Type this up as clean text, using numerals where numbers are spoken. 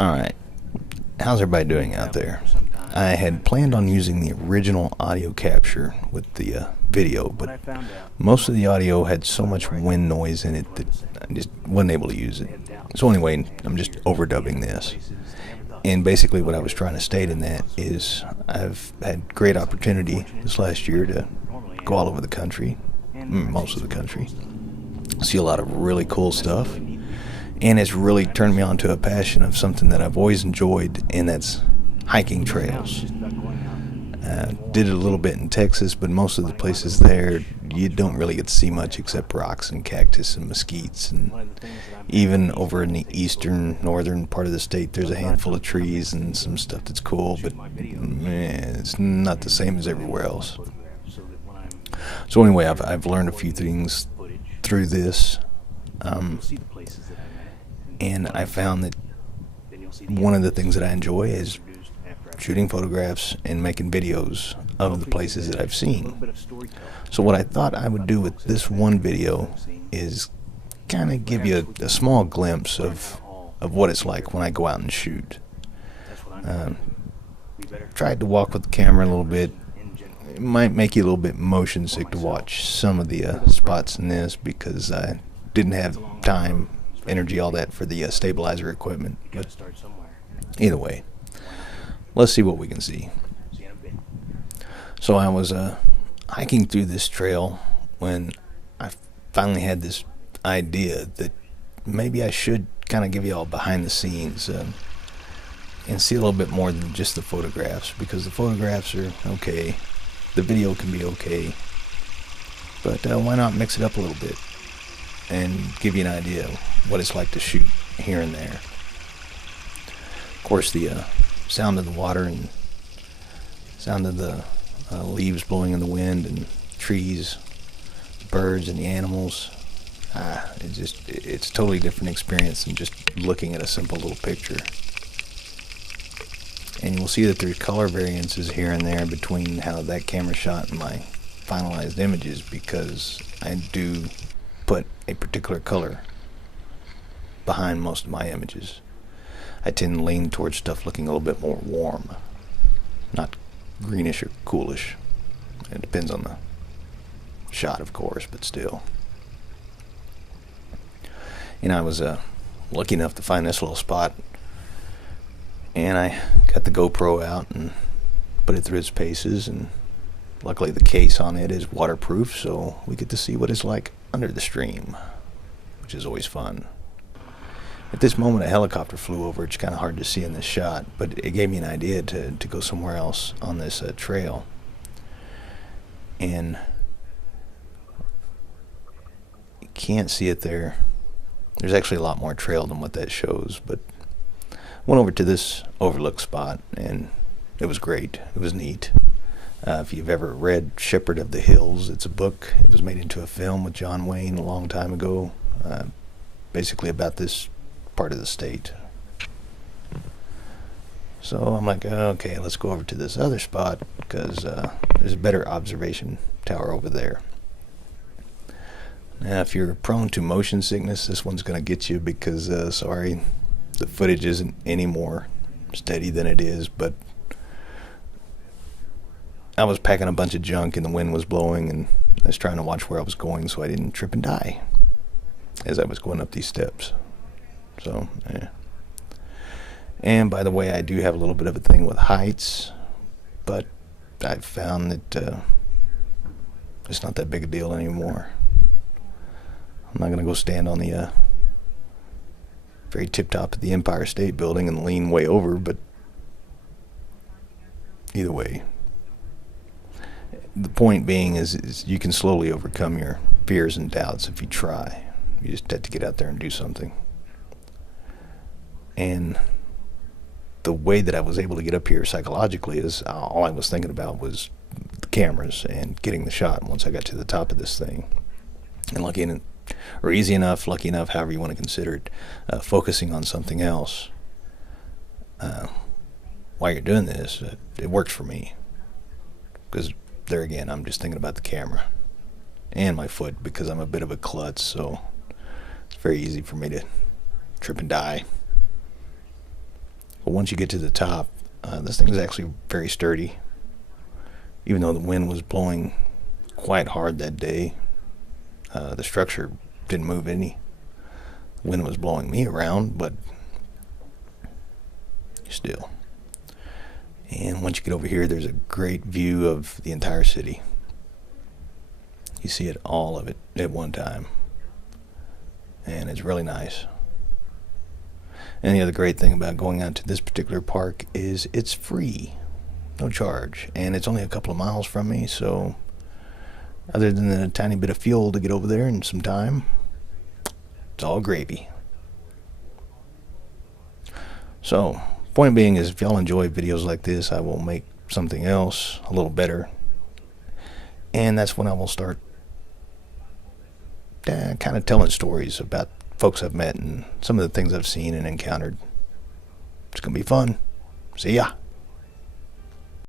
Alright, how's everybody doing out there? I had planned on using the original audio capture with the video, but most of the audio had so much wind noise in it that I just wasn't able to use it. So anyway, I'm just overdubbing this. And basically what I was trying to state in that is I've had great opportunity this last year to go all over the country, most of the country, see a lot of really cool stuff. And it's really turned me on to a passion of something that I've always enjoyed, and that's hiking trails. Did it a little bit in Texas, but most of the places there, you don't really get to see much except rocks and cactus and mesquites. And even over in the northern part of the state, there's a handful of trees and some stuff that's cool, but man, it's not the same as everywhere else. So anyway, I've learned a few things through this. And I found that one of the things that I enjoy is shooting photographs and making videos of the places that I've seen. So what I thought I would do with this one video is kind of give you a small glimpse of what it's like when I go out and shoot. Tried to walk with the camera a little bit. It might make you a little bit motion sick to watch some of the spots in this because I didn't have time, energy, all that for the stabilizer equipment. But either way, let's see what we can see. So I was hiking through this trail when I finally had this idea that maybe I should kind of give you all behind the scenes and see a little bit more than just the photographs, because the photographs are okay, the video can be okay, but why not mix it up a little bit and give you an idea of what it's like to shoot here and there. Of course, the sound of the water and sound of the leaves blowing in the wind and trees, birds and the animals, it's a totally different experience than just looking at a simple little picture. And you'll see that there's color variances here and there between how that camera shot and my finalized images, because I do put a particular color behind most of my images. I tend to lean towards stuff looking a little bit more warm, not greenish or coolish. It depends on the shot, of course, but still. And I was lucky enough to find this little spot, and I got the GoPro out and put it through its paces, and luckily the case on it is waterproof, so we get to see what it's like under the stream, which is always fun. At this moment, a helicopter flew over. It's kind of hard to see in this shot, but it gave me an idea to go somewhere else on this trail. And you can't see it there. There's actually a lot more trail than what that shows, but went over to this overlook spot, and it was great. It was neat. If you've ever read Shepherd of the Hills, it's a book. It was made into a film with John Wayne a long time ago, basically about this part of the state. So I'm like, okay, let's go over to this other spot because there's a better observation tower over there. Now, if you're prone to motion sickness, this one's going to get you because, sorry, the footage isn't any more steady than it is, but I was packing a bunch of junk and the wind was blowing, and I was trying to watch where I was going so I didn't trip and die as I was going up these steps. So, yeah. And by the way, I do have a little bit of a thing with heights, but I've found that it's not that big a deal anymore. I'm not going to go stand on the very tip top of the Empire State Building and lean way over, but either way, the point being is you can slowly overcome your fears and doubts if you try. You just have to get out there and do something. And the way that I was able to get up here psychologically is all I was thinking about was the cameras and getting the shot once I got to the top of this thing. And lucky enough, however you want to consider it, focusing on something else while you're doing this, it works for me. Because there again, I'm just thinking about the camera and my foot, because I'm a bit of a klutz, so it's very easy for me to trip and die. But once you get to the top, this thing is actually very sturdy. Even though the wind was blowing quite hard that day, the structure didn't move any. The wind was blowing me around, but still. And once you get over here, there's a great view of the entire city. You see it, all of it, at one time. And it's really nice. And the other great thing about going out to this particular park is it's free. No charge. And it's only a couple of miles from me, so other than a tiny bit of fuel to get over there and some time, it's all gravy. So, point being is, if y'all enjoy videos like this, I will make something else a little better. And that's when I will start kind of telling stories about folks I've met and some of the things I've seen and encountered. It's going to be fun. See ya.